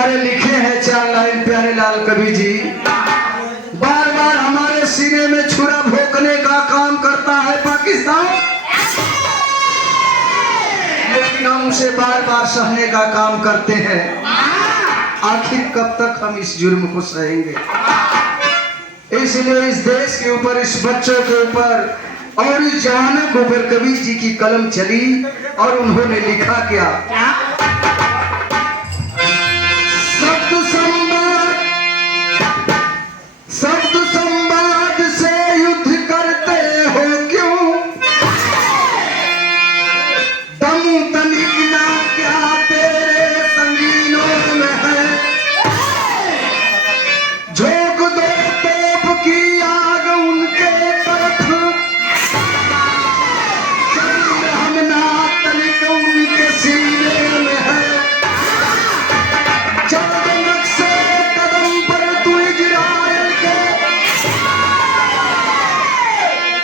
हमारे लिखे हैं 4 लाइन प्यारे लाल कवि जी। बार बार हमारे सीने में छुरा भोंकने का काम करता है पाकिस्तान, लेकिन हम उसे बार बार सहने का काम करते हैं। आखिर कब तक हम इस जुर्म को सहेंगे? इसलिए इस देश के ऊपर, इस बच्चों के ऊपर और इस जवानों के ऊपर कबीर जी की कलम चली और उन्होंने लिखा क्या? शब्द संवाद से युद्ध करते हो क्यों? दम तनिक ना क्या तेरे संगीनों में है? झोंक दो तोप की आग उनके तरफ, हम ना तनिक उनके सीने में है। चौदह से कदम पर तू इजराइल के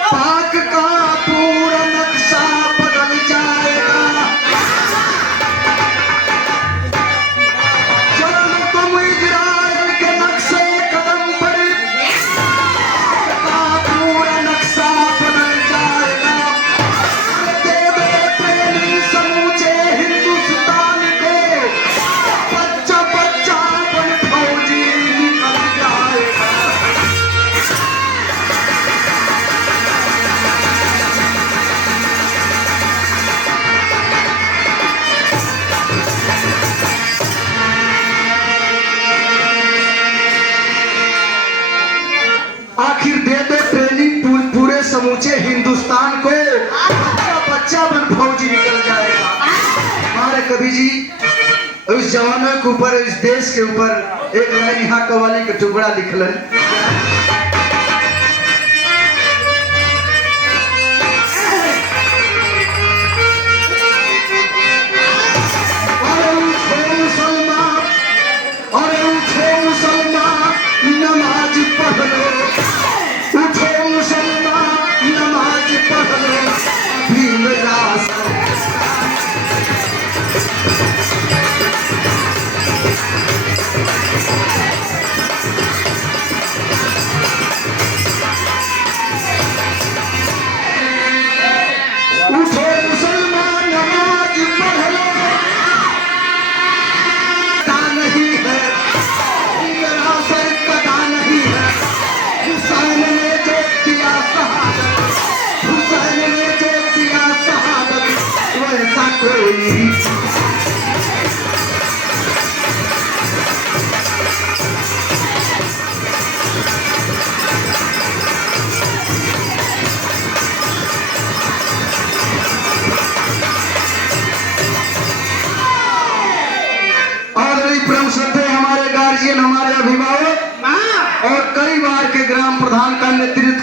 पाक का पूरा नक्शा बदल जाएगा। चलो तुम इजराइल के नक्शे कदम पर, का पूरा नक्शा बदल जाएगा। दे दे प्रेमी समूचे हिंदुस्तान को, बच्चा बच्चा बन फौजी निकल जाएगा। आखिर दे दे ट्रेनिंग पूरे समूचे हिंदुस्तान को, बच्चा बच्चा बन फौजी निकल जाएगा। हमारे कवि जी उस जवानों के ऊपर, इस देश के ऊपर एक लाइन यहाँ कव्वाली का टुकड़ा लिखलन। अरे उठो मुसलमान, अरे उठो मुसलमान, नमाज पढ़ लो। उठो मुसलमान, नमाज पढ़ लो। अभी मेरा उठो मुसलमान, नमाज पढ़ लो। कदा नहीं है मेरा सर, कदा नहीं है। हुसैन ने जो दिया शहादत, हुसैन ने जो दिया शहादत, वैसा कोई परम श्रद्धेय हमारे गार्जियन, हमारे अभिभावक और कई बार के ग्राम प्रधान का नेतृत्व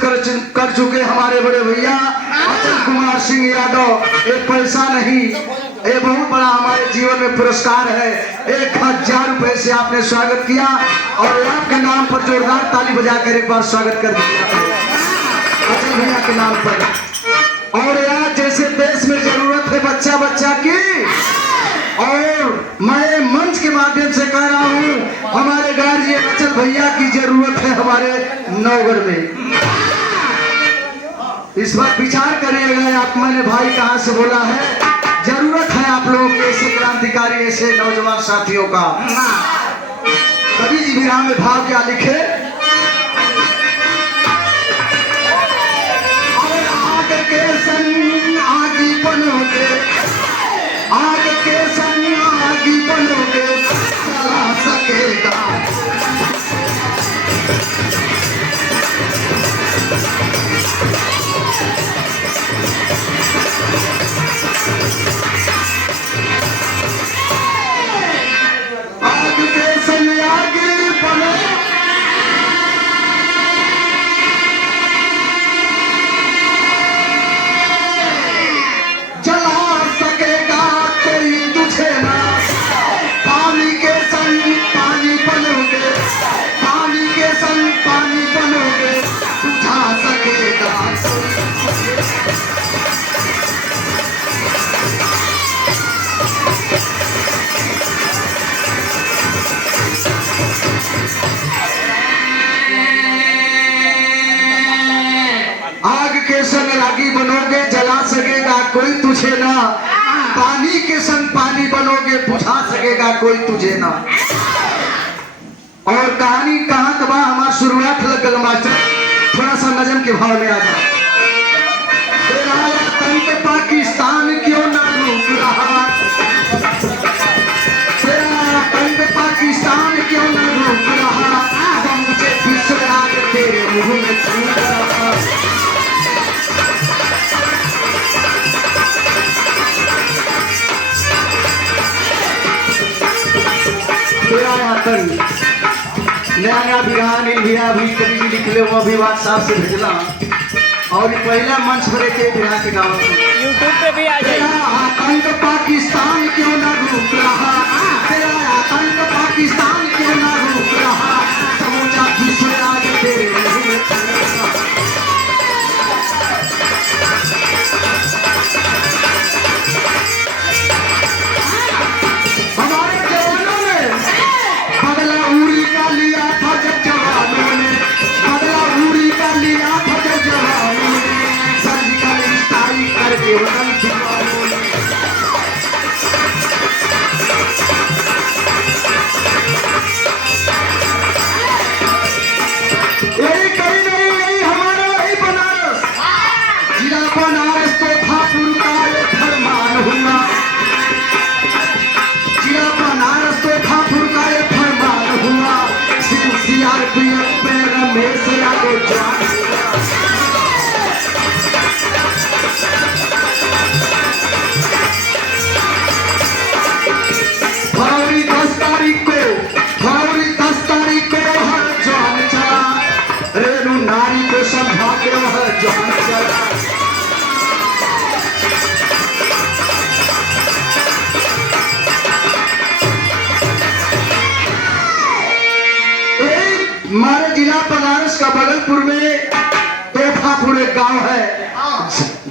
कर चुके हमारे बड़े भैया अचल कुमार सिंह यादव। एक पैसा नहीं, ये बहुत बड़ा हमारे जीवन में पुरस्कार है। 1000 रुपए से आपने स्वागत किया और आपके नाम पर जोरदार ताली बजाकर एक बार स्वागत कर दिया अचल भैया के नाम पर। और यार जैसे देश में जरूरत है बच्चा बच्चा की, और मैं मंच के माध्यम से कह रहा हूँ हमारे गार्जियन अचल भैया की जरूरत है हमारे नौगढ़ में। इस बार विचार करिएगा आप, मैंने भाई कहाँ से बोला है, जरूरत है आप लोगों के ऐसे क्रांतिकारी, ऐसे नौजवान साथियों का। कवि जी विराम में भाव क्या लिखे? और आग के संग आगी बनोगे, आग के संग आगी बनोगे, चला सकेगा। आग के संग आगी बनो, आगी बनोगे जला सकेगा कोई तुझे ना, पानी के संग पानी बनोगे बुझा सकेगा कोई तुझे ना। और कहानी कहाँ कबा हमारा शुरुआत लगल मास्टर, थोड़ा सा नजम के भाव में आ जा। तेरा आतंक पाकिस्तान क्यों ना रुक रहा, तेरा आतंक पाकिस्तान क्यों ना रुक रहा, तो मुझे फिसला के तेरे मुंह में थूक रहा। तेरा आतंक नया नया विरान भी कभी भी लिख ले, वो भी बात साफ से भेजना। और पहला मंच पर के बिहार के गाँव यूट्यूब पे भी आ जाए। आतंक पाकिस्तान क्यों ना रुक रहा, तेरा आतंक पाकिस्तान क्यों ना रुक रहा, समूचा फिसला के तेरे मुंह में थूक रहा। हमारे जवानों ने बदला उड़ी का लिया था जब जवानों ने, बदला उड़ी का लिया था जब जवानों ने, सर्जिकल स्ट्राइक करके वतन दीवानों ने। यही कहीं नहीं, यही हमारा यही बनारस, जिला बनारस तो भापुर का ये फरमान हुआ, जिला बनारस तो भापुर का ये फरमान हुआ, सीआरपीएफ में रमेश यादव जवान हुआ। फरवरी 10 तारीख को, फरवरी 10 तारीख को हर जवान चला, रेणु नारी को समझा के वह जवान चला। हमारे जिला बनारस का बगलपुर में तोहफापुर एक गांव है,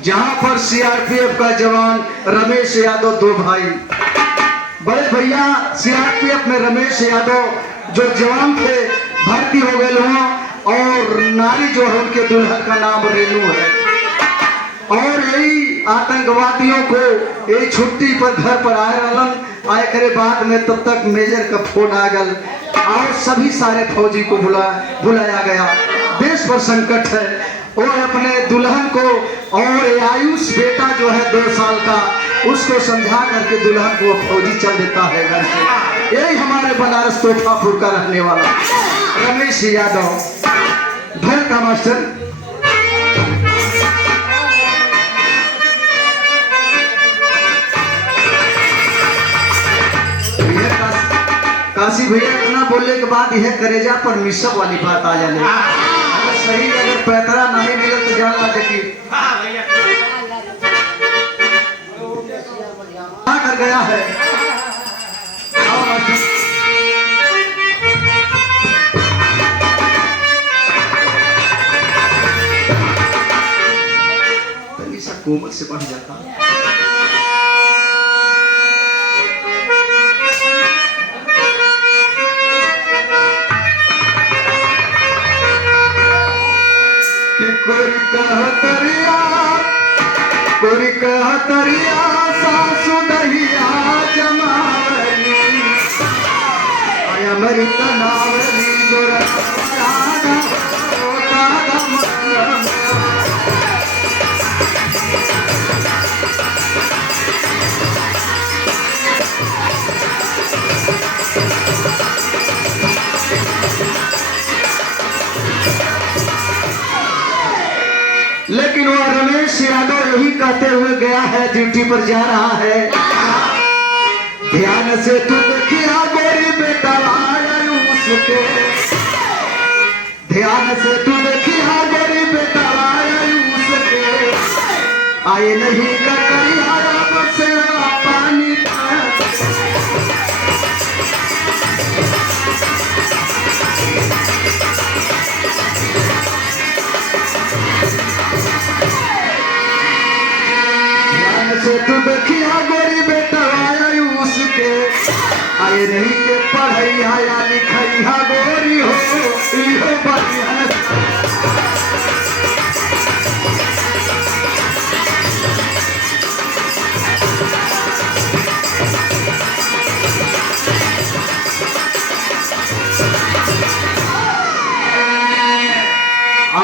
जहां पर सीआरपीएफ का जवान रमेश यादव, दो भाई बड़े भैया सीआरपीएफ में रमेश यादव जो जवान थे भर्ती हो गए हुआ, और नारी जो है उनके दुल्हन का नाम रेणु है। और यही आतंकवादियों को यही छुट्टी पर घर पर आए रहलन, आए करे बाद में तब तक मेजर का फोन आ गल और सभी सारे फौजी को बुलाया गया। देश पर संकट है, वो अपने दुल्हन को और आयुष बेटा जो है 2 साल का, उसको समझा करके दुल्हन को फौजी चल देता है घर से। यही हमारे बनारस तोहफापुर का रहने वाला रमेश यादव भैर का मास्टर। काशी भैया इतना बोलने के बाद यह करेजा पर मिसप वाली बात आ जाने, अगर सही अगर पैतरा नहीं मिले तो जान ला देखिए क्या कर गया है। कोमल से बढ़ जाता कोरी कहतरिया सासु दहिया जमावली, अमृत नावली जोरा राधा राधा मन। लेकिन वह रमेश यादव यही कहते हुए गया है, ड्यूटी पर जा रहा है, ध्यान से तू देखिया गोरी बेटा आयुष के, ध्यान से तू देखिया गोरी बेटा आयुष के, आए नहीं करिया बसेरा पानी से तू देखिया गोरी बेटा आयुष के, आए नहीं के पढ़ैया या लिखैया गोरी हो इहो बढ़िया।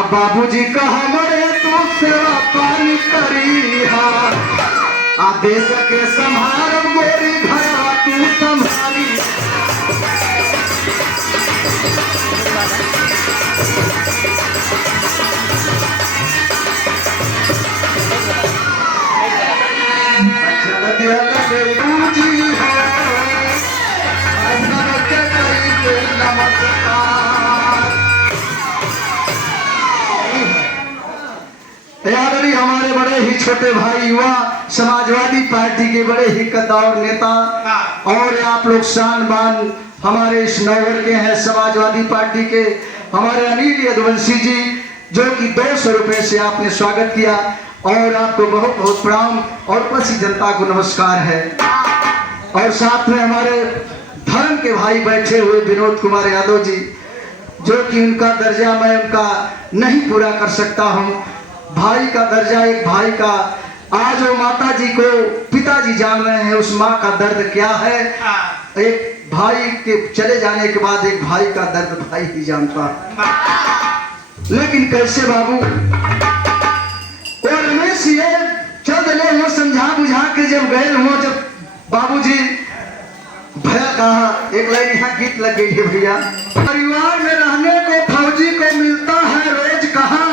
अब बाबूजी का हमारे तू सेवा पानी करी आ देश के संभार गोरी घरवा तू संभारी। यादरी हमारे बड़े ही छोटे भाई युवा समाजवादी पार्टी के बड़े ही कद्दावर नेता और आप लोग शान बान हमारे इस नौगढ़ के हैं समाजवादी पार्टी के हमारे अनिल यदुवंशी जी जो कि 200 रुपए से आपने स्वागत किया और आपको बहुत बहुत प्रणाम और उपस्थित जनता को नमस्कार है। और साथ में हमारे धर्म के भाई बैठे हुए विनोद कुमार यादव जी जो कि उनका दर्जा मैं उनका नहीं पूरा कर सकता हूं। भाई का दर्जा एक भाई का आज वो माता जी को पिताजी जान रहे हैं उस माँ का दर्द क्या है। एक भाई के चले जाने के बाद एक भाई का दर्द भाई ही जानता। लेकिन कैसे बाबू और रमेश ये चल ले वो समझा बुझा के जब गए हो जब बाबूजी भैया कहा एक लाइन यहाँ गीत लग गई है भैया। परिवार में रहने को फौजी को मिलता है रोज कहाँ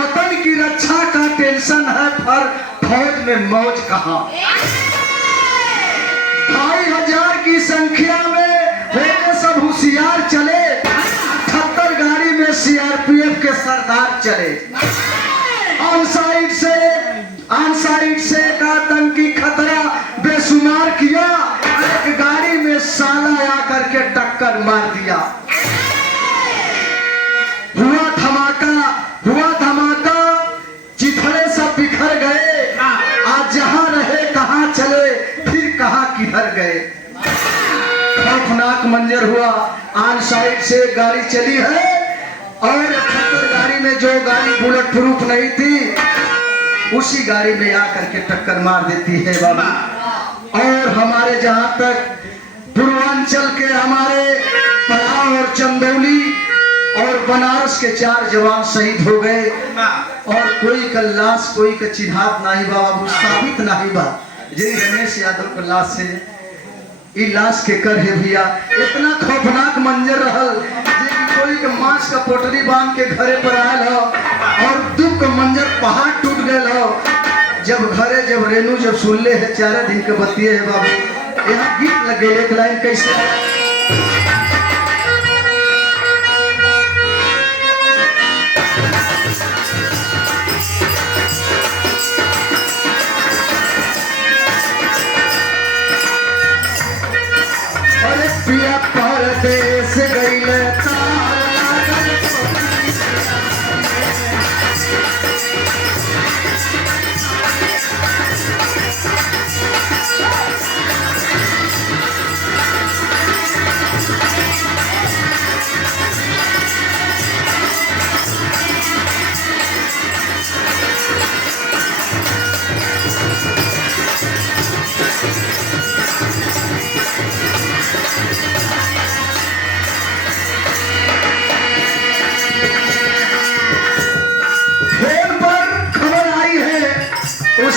वतन की रक्षा का टेंशन है पर फौज में मौज कहाँ। 2500 की संख्या में होते सब होशियार चले 78 गाड़ी में सीआरपीएफ के सरदार चले। ऑन साइड से एक आतंकी खतरा बेशुमार किया एक गाड़ी में साला आकर के टक्कर मार दिया। हुआ धमाका चिथड़े सब बिखर गए आज जहां रहे कहां चले फिर कहां किधर गए। खौफनाक मंजर हुआ ऑन साइड से गाड़ी चली है और 78 गाड़ी में जो गाड़ी बुलेट प्रूफ नहीं थी उसी गाड़ी में आकर के टक्कर मार देती है बाबा। और हमारे जहां तक पूर्वांचल के हमारे पलाव और चंदौली और बनारस के 4 जवान शहीद हो गए और कोई का लाश कोई का चिन्हात नहीं बाबू साबित नहीं बा जी रमेश यादव का लाश से लाश के कर है भैया। इतना खौफनाक मंजर रहल कोई के मांस का पोटली बांध के घरे पर आयल हो और दुख का मंजर पहाड़ टूट गए हो जब घरे जब रेनू जब सुनले है 4 दिन के बतिये है बाबू। यहाँ गीत लगे एक लाइन कैसे पिया परदेस गईले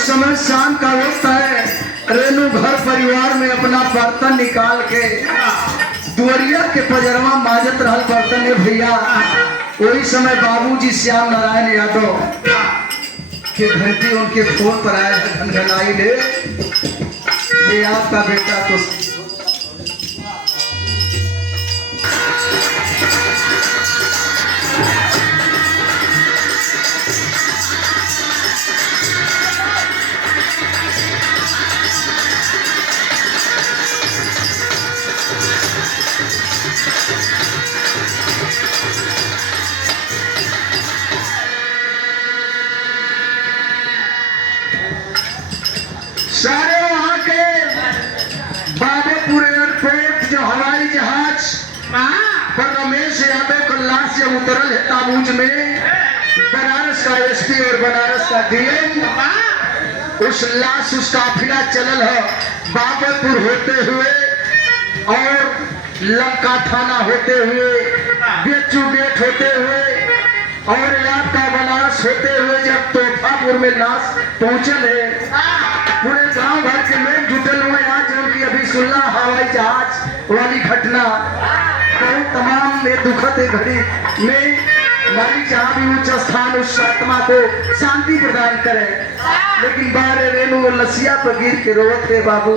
समय शाम का वक्त है रेनू घर परिवार में अपना बर्तन निकाल के दुआरिया के पजरवा माजत रहल बर्तन है भैया। वही समय बाबूजी श्याम नारायण यादव के घंटी उनके फोन पर आया घनघनाई ले ये आपका बेटा तो सारे वहां के बाबूपुर एयरपोर्ट जो हवाई जहाज पर रमेश यादव का लाश जब उतरल है ताबूज में बनारस का एसपी और बनारस का डीएम उस लाश उस काफिला चलल है बाबूपुर होते हुए और लंका थाना होते हुए बेचू गेट होते हुए और आपका बनारस होते हुए जब तोहफापुर में लाश पहुंचल है, पूरे गांव भर के लोग जुटल हुए आज उनकी अभी सुनना हवाई जहाज वाली घटना बहुत तमाम में दुखद है घड़ी में मालिक जहाँ भी उच्च स्थान उस आत्मा को शांति प्रदान करे। लेकिन बारे रेणु लसिया पर गिर के रोत थे बाबू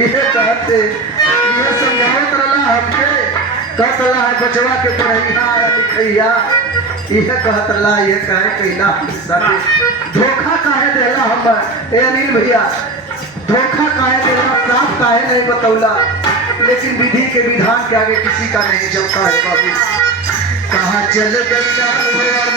ये कहते ये समझावत रहा हमके कहत रहा है बचवा के पढ़ैया लिखैया यह कहत रहा ये कहे कहना धोखा काहे देला हम ए अनिल भैया धोखा काहे देला साफ काहे नहीं बतौला। लेकिन विधि के विधान के आगे किसी का नहीं चलता है बाबू। कहाँ चल गया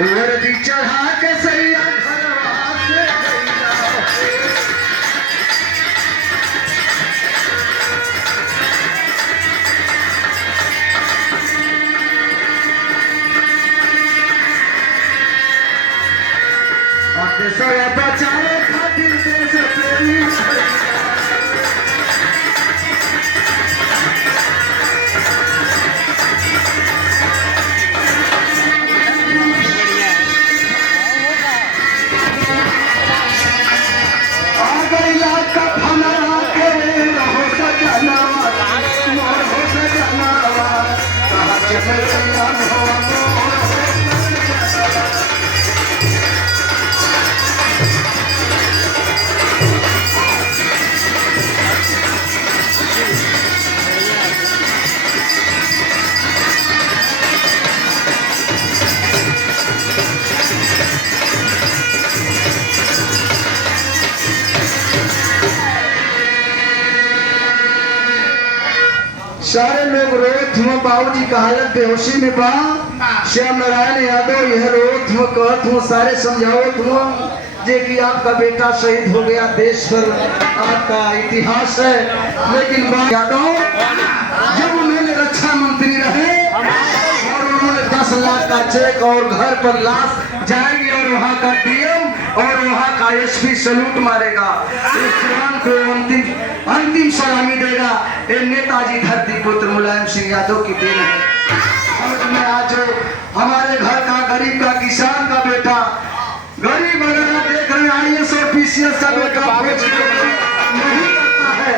वर्दी चढ़ा के सैया घरवा से देशवा बचाए खातिर देश प्रेमी सारे लोग रोत हुआ बाबूजी का हालत बेहोशी में बा। श्याम नारायण यादव यह रोत हुआ कहत हुआ सारे समझावत हुआ जे कि आपका बेटा शहीद हो गया देश पर आपका इतिहास है। लेकिन यादव जब उन्होंने रक्षा मंत्री रहे और उन्होंने 10 लाख का चेक और घर पर लाश जाएगी और वहाँ का डीएम और वहाँ का एसपी सलूट मारेगा इस जवान को अंतिम सलामी देगा। ये नेताजी धरती पुत्र मुलायम सिंह यादव की देन है। और मैं आज हमारे घर का गरीब का किसान का बेटा गरीब अगर आप देख रहे हैं IAS और PCS का बेटा नहीं करता है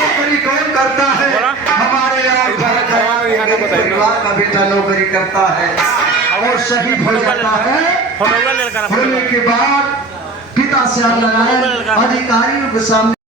नौकरी कौन करता है हमारे परिवार का बेटा नौकरी करता है और शहीद हो जाता है। होने के बाद पिता श्याम नारायण अधिकारियों के सामने